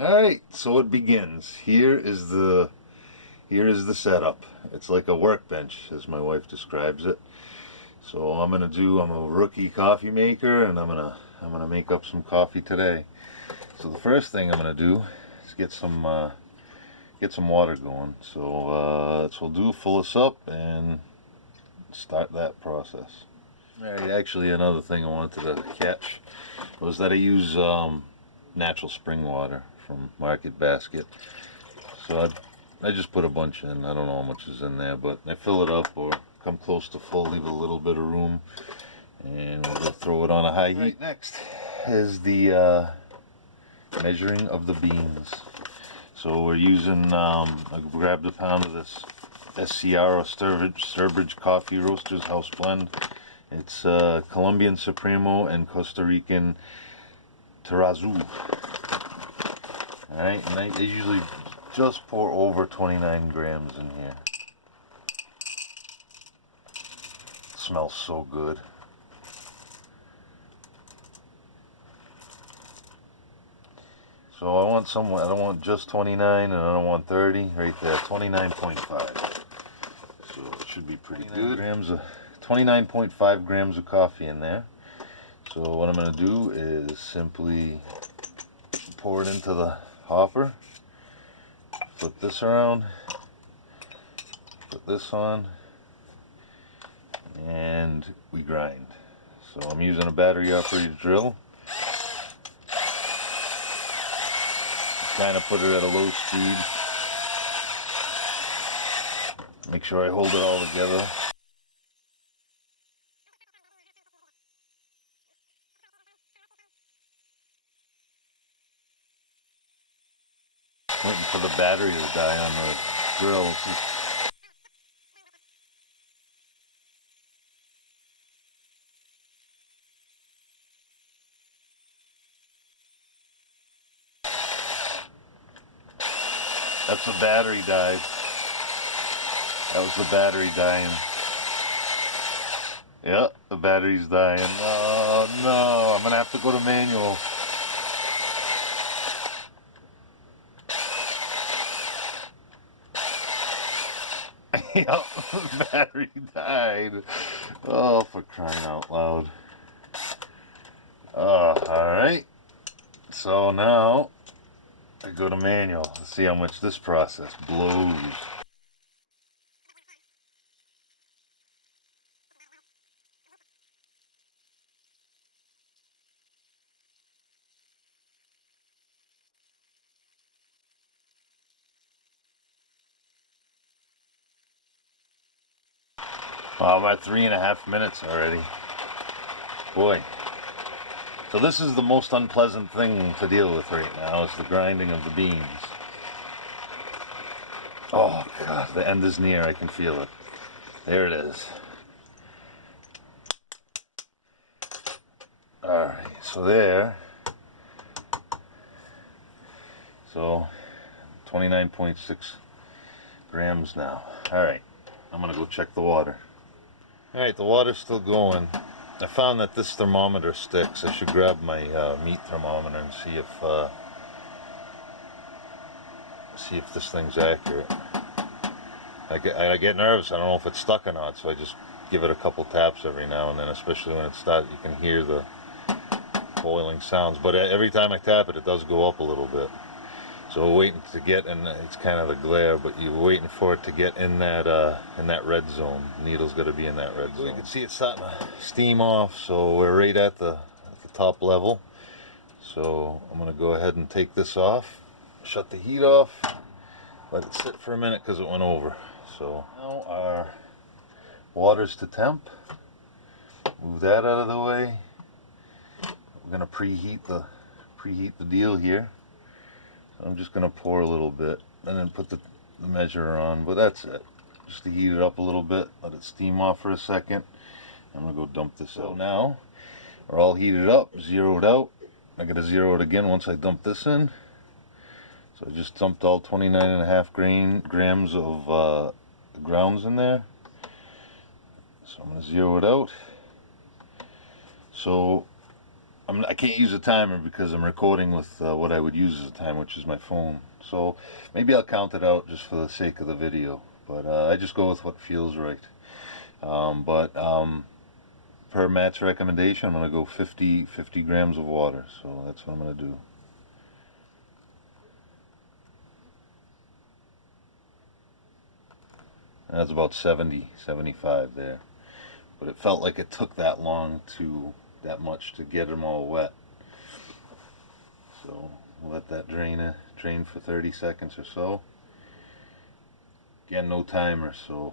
Alright, so it begins. Here is the setup. It's like a workbench, as my wife describes it. So I'm a rookie coffee maker, and I'm gonna make up some coffee today. So the first thing I'm gonna do is get some water going. So we'll do, fill this up and start that process. Alright, actually another thing I wanted to catch was that I use natural spring water from Market Basket. So I just put a bunch in. I don't know how much is in there, but I fill it up or come close to full, leave a little bit of room, and we'll go throw it on a high heat. Right, next is the measuring of the beans. So we're using, I grabbed a pound of this SCR or Sturbridge Coffee Roasters House Blend. It's Colombian Supremo and Costa Rican Terrazzo. Alright, and I usually just pour over 29 grams in here. It smells so good. So I don't want just 29 and I don't want 30, right there, 29.5. So it should be pretty good. 29.5 grams of coffee in there. So what I'm going to do is simply pour it into the hopper, flip this around, put this on, and we grind. So I'm using a battery operated drill. Kind of put it at a low speed. Make sure I hold it all together. Waiting for the battery to die on the grill. That's the battery died. That was the battery dying. Yep, the battery's dying. Oh no, I'm gonna have to go to manual. Yep, the battery died. Oh, for crying out loud. Alright. So now I go to manual. Let's see how much this process blows. I'm at 3.5 minutes already. Boy. So this is the most unpleasant thing to deal with right now, is the grinding of the beans. Oh God, the end is near, I can feel it. There it is. Alright, so there. So 29.6 grams now. Alright, I'm gonna go check the water. Alright, the water's still going. I found that this thermometer sticks. I should grab my meat thermometer and see if this thing's accurate. I get nervous. I don't know if it's stuck or not, so I just give it a couple taps every now and then, especially when it starts. You can hear the boiling sounds, but every time I tap it, it does go up a little bit. So we're waiting to get, and it's kind of the glare, but you're waiting for it to get in that red zone. The needle's got to be in that red zone. You can see it's starting to steam off, so we're right at the top level. So I'm going to go ahead and take this off, shut the heat off, let it sit for a minute because it went over. So now our water's to temp. Move that out of the way. We're going to preheat the deal here. I'm just going to pour a little bit and then put the measure on, but that's it. Just to heat it up a little bit, let it steam off for a second. I'm going to go dump this out. So now we're all heated up, zeroed out. I got to zero it again once I dump this in. So I just dumped all 29.5 grams of grounds in there. So I'm going to zero it out. So I can't use a timer because I'm recording with what I would use as a timer, which is my phone. So maybe I'll count it out just for the sake of the video. But I just go with what feels right. Per Matt's recommendation, I'm going to go 50 grams of water. So that's what I'm going to do. And that's about 75 there. But it felt like it took that much to get them all wet. So we'll let that drain for 30 seconds or so. Again, no timer, so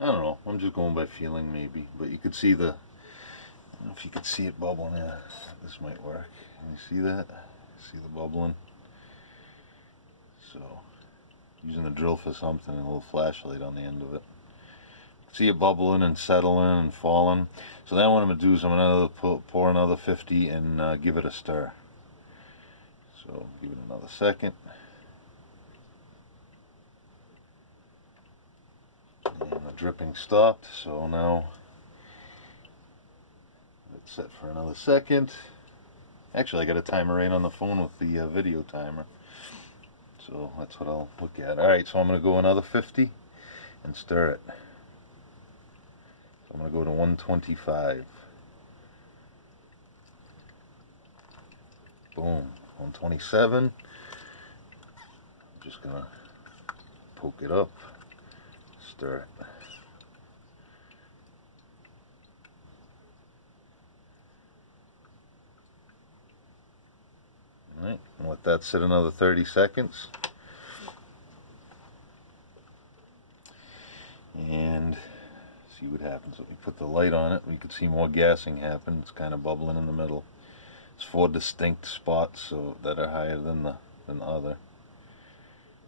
I don't know. I'm just going by feeling maybe. But you could see I don't know if you could see it bubbling. Yeah, this might work. Can you see that? See the bubbling? So using the drill for something and a little flashlight on the end of it. See it bubbling and settling and falling. So then what I'm going to do is I'm going to pour another 50 and give it a stir. So give it another second. And the dripping stopped. So now it's set for another second. Actually, I got a timer right on the phone with the video timer. So that's what I'll look at. Alright, so I'm going to go another 50 and stir it. I'm going to go to 125. Boom. 127. I'm just going to poke it up, stir it. Alright, and let that sit another 30 seconds. And see what happens. If we put the light on it, we could see more gassing happen. It's kind of bubbling in the middle. It's 4 distinct spots so that are higher than the other.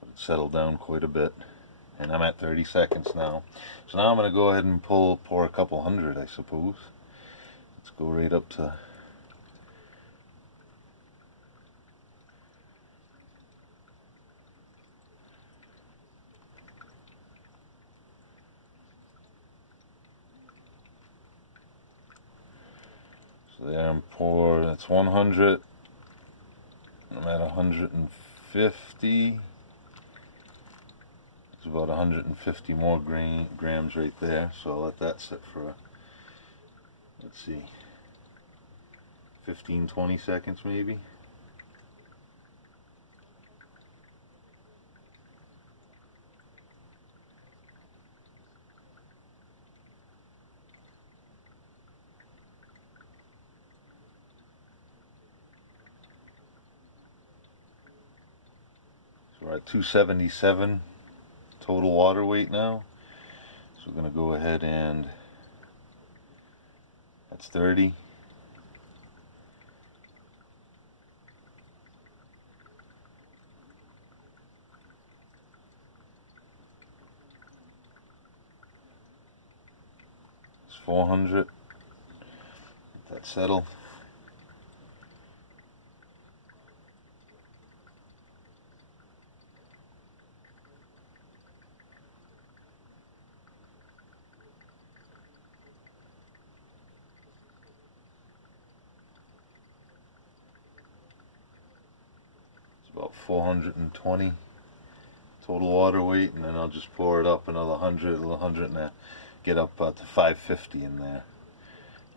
But it settled down quite a bit. And I'm at 30 seconds now. So now I'm going to go ahead and pour a couple hundred, I suppose. Let's go right up to there and pour. That's 100. I'm at 150. It's about 150 more grams right there. So I'll let that sit for, let's see, 15-20 seconds maybe. We're at 277 total water weight now. So we're going to go ahead and that's 30. It's 400. Let that settle. About 420 total water weight, and then I'll just pour it up another 100 and get up to 550 in there.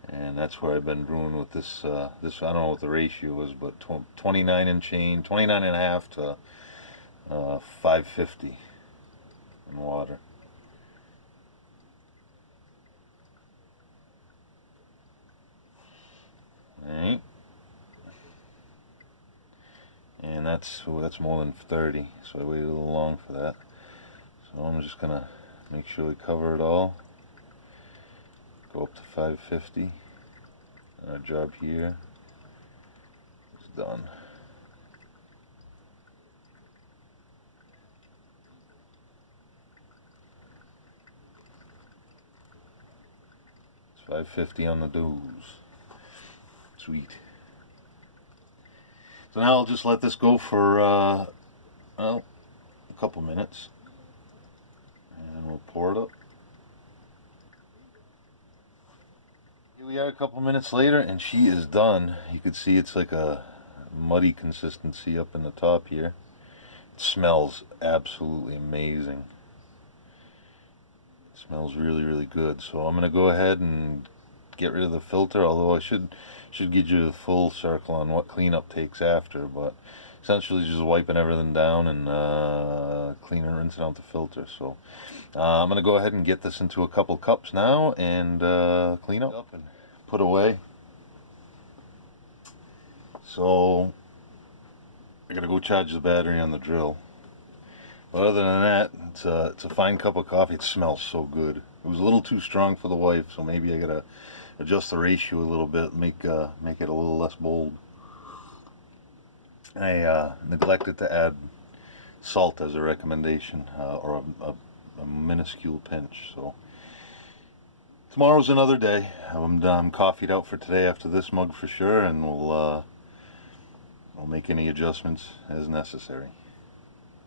And that's where I've been brewing with this I don't know what the ratio is, but 29 and change, 29 and a half to 550 in water. Alright. And that's more than 30, so I waited a little long for that. So I'm just gonna make sure we cover it all. Go up to 550. And our job here is done. It's 550 on the dues. Sweet. So now I'll just let this go for well, a couple minutes, and we'll pour it up. Here we are a couple minutes later, and she is done. You can see it's like a muddy consistency up in the top here. It smells absolutely amazing. It smells really, really good. So I'm gonna go ahead and get rid of the filter, although I should give you the full circle on what cleanup takes after, but essentially just wiping everything down and cleaning and rinsing out the filter. So I'm gonna go ahead and get this into a couple cups now and clean up and put away. So I gotta go charge the battery on the drill. But other than that, it's a fine cup of coffee. It smells so good. It was a little too strong for the wife, so maybe I gotta adjust the ratio a little bit, make it a little less bold. I neglected to add salt as a recommendation, or a minuscule pinch. So tomorrow's another day. I'm coffeeed out for today after this mug for sure, and we'll make any adjustments as necessary.